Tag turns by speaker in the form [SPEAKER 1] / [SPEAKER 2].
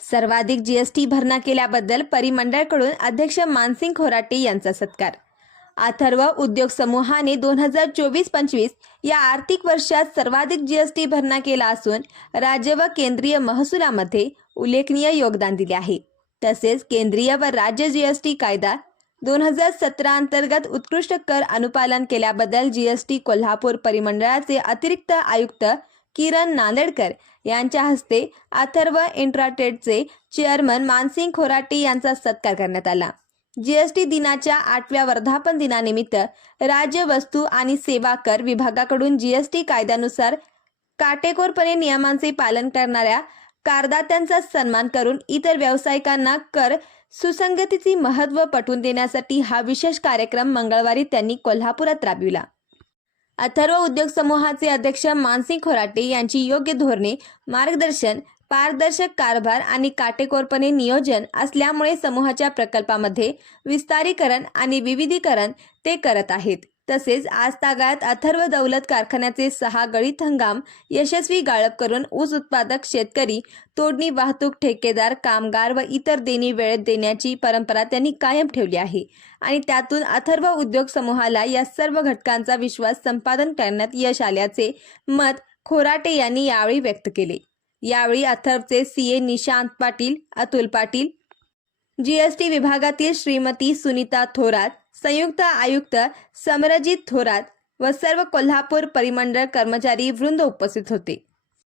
[SPEAKER 1] सर्वाधिक जीएसटी भरणा केल्याबद्दल परिमंडळकडून अध्यक्ष मानसिंग खोराटे यांचा सत्कार. अथर्व उद्योग समूहाने दोन हजार चोवीस पंचवीस या आर्थिक वर्षात सर्वाधिक जीएसटी भरणा केला असून राज्य व केंद्रीय महसुलामध्ये उल्लेखनीय योगदान दिले आहे. तसेच केंद्रीय व राज्य जीएसटी कायदा दोन हजार सतरा अंतर्गत उत्कृष्ट कर अनुपालन केल्याबद्दल जीएसटी कोल्हापूर परिमंडळाचे अतिरिक्त आयुक्त किरण नांदेडकर यांच्या हस्ते अथर्व इंट्राटेडचे चेअरमन मानसिंग खोराटे यांचा सत्कार करण्यात आला. जीएसटी दिनाच्या आठव्या वर्धापन दिनानिमित्त राज्य वस्तू आणि सेवा कर विभागाकडून जीएसटी कायद्यानुसार काटेकोरपणे नियमांचे पालन करणाऱ्या करदात्यांचा सन्मान करून इतर व्यावसायिकांना कर सुसंगतीचे महत्त्व पटवून देण्यासाठी हा विशेष कार्यक्रम मंगळवारी त्यांनी कोल्हापुरात राबविला. अथर्व उद्योग समूहाचे अध्यक्ष मानसिंग खोराटे यांची योग्य धोरणे मार्गदर्शन पारदर्शक कारभार आणि काटेकोरपणे नियोजन असल्यामुळे समूहाच्या प्रकल्पामध्ये विस्तारीकरण आणि विविधीकरण ते करत आहेत. तसेच आज तागायत अथर्व दौलत कारखान्याचे सहा गळीत हंगाम यशस्वी गाळप करून ऊस उत्पादक शेतकरी तोडणी वाहतूक ठेकेदार कामगार व इतर देणी वेळेत देण्याची परंपरा त्यांनी कायम ठेवली आहे. आणि त्यातून अथर्व उद्योग समूहाला या सर्व घटकांचा विश्वास संपादन करण्यात यश आल्याचे मत खोराटे यांनी यावेळी व्यक्त केले. यावेळी अथर्वचे सीए निशांत पाटील अतुल पाटील जीएसटी विभागातील श्रीमती सुनीता थोरात संयुक्त आयुक्त समरजित थोरात व सर्व कोल्हापूर परिमंडळ कर्मचारी वृंद उपस्थित होते.